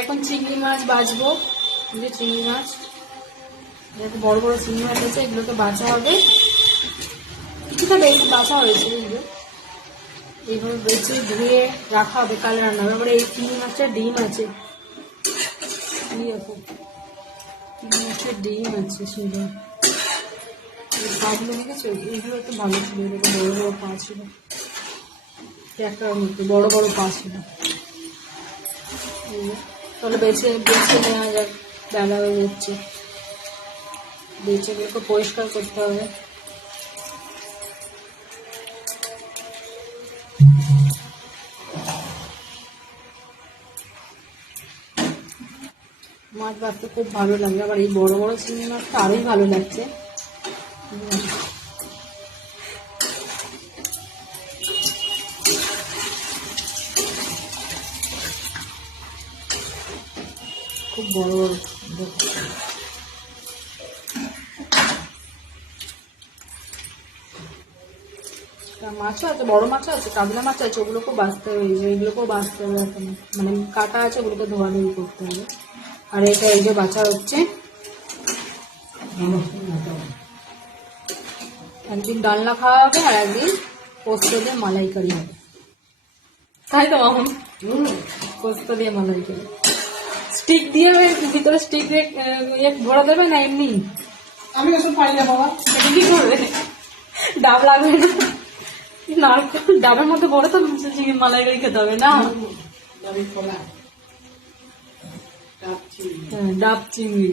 এখন চিংড়ি মাছ বাছবো। যে চিংড়ি মাছ, বড় বড় চিংড়ি মাছ আছে, এগুলোকে বাছা হবে। কিছুটা বেশি বাছা হয়েছে এগুলো, এইভাবে বেছে ধুয়ে রাখা হবে, কাল রান্না হবে। আবার এই চিংড়ি মাছটা ডিম আছে, চিংড়ি মাছের ডিম আছে সুন্দর। পাগুলো দেখেছো, এইগুলো একটু ভালো ছিল, এরকম বড় বড় পা ছিল, একটার মধ্যে বড় বড় পা ছিল। তাহলে বেছে বেছে নেওয়া যাক, বেলা হয়ে যাচ্ছে। বেছেগুলোকে পরিষ্কার করতে হবে। মাছ ভাজতে খুব ভালো লাগে, আবার এই বড় বড় চিংড়ি মাছটা আরোই ভালো লাগছে। খুব বড় বড় মাছও আছে, বড় মাছও আছে, কাতলা মাছ আছে, ওগুলোকেও বাঁচতে হবে। এইগুলোকেও বাঁচতে হবে এখন, মানে কাটা আছে, ওগুলোকে ধোয়াধুয়ি করতে হবে। আর এটা এই যে বাছা হচ্ছে। একদিন ডালনা খাওয়া হবে, আর একদিন পোস্ত দিয়ে মালাইকারি হবে, তাই তো মামুন? পোস্ত দিয়ে মালাইকারি। স্টিক দিয়ে ভিতরে স্টিক ভরা দেবে না এমনি? আমি ওসব পারি না বাবা। এটা কি করবে? ডাব লাগবে না? নারকেল ডাবের মধ্যে ভরে তো চিংড়ি মালাইকারি খেতে হবে না? ডাব চিংড়ি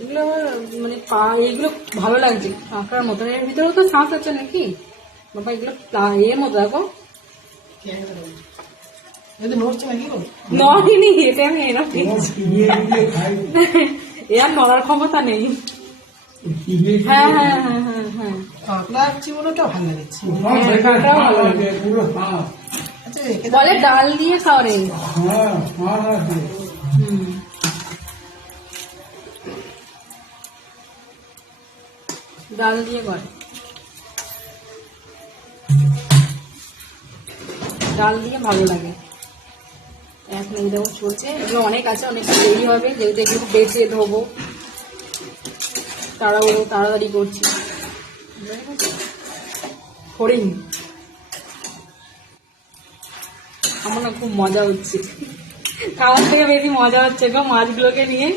এগুলো আমার মানে এগুলো ভালো লাগছে, কাঁকড়ার মতন। এর ভিতরেও তো শাঁস আছে নাকি বাবা? এগুলো এর মতো দেখো, নড়িনি, এটা আমি এরকম এর নড়ার ক্ষমতা নেই। হ্যাঁ হ্যাঁ হ্যাঁ হ্যাঁ হ্যাঁ, কাঁকড়া চিংড়িটাও ভালো লাগছে। বলে ডাল দিয়ে খাও রে। ডাল দিয়ে করে, ডাল দিয়ে ভালো লাগে। এখন এই দেখো চলছে, এগুলো অনেক আছে, অনেক দেরি হবে, যেহেতু এগুলো বেঁচে ধোবো, তাড়াতাড়ি করছি। হরিণ, আমার না খুব মজা হচ্ছে, খাওয়ার থেকে বেশি মজা হচ্ছে গো মাছগুলোকে নিয়ে।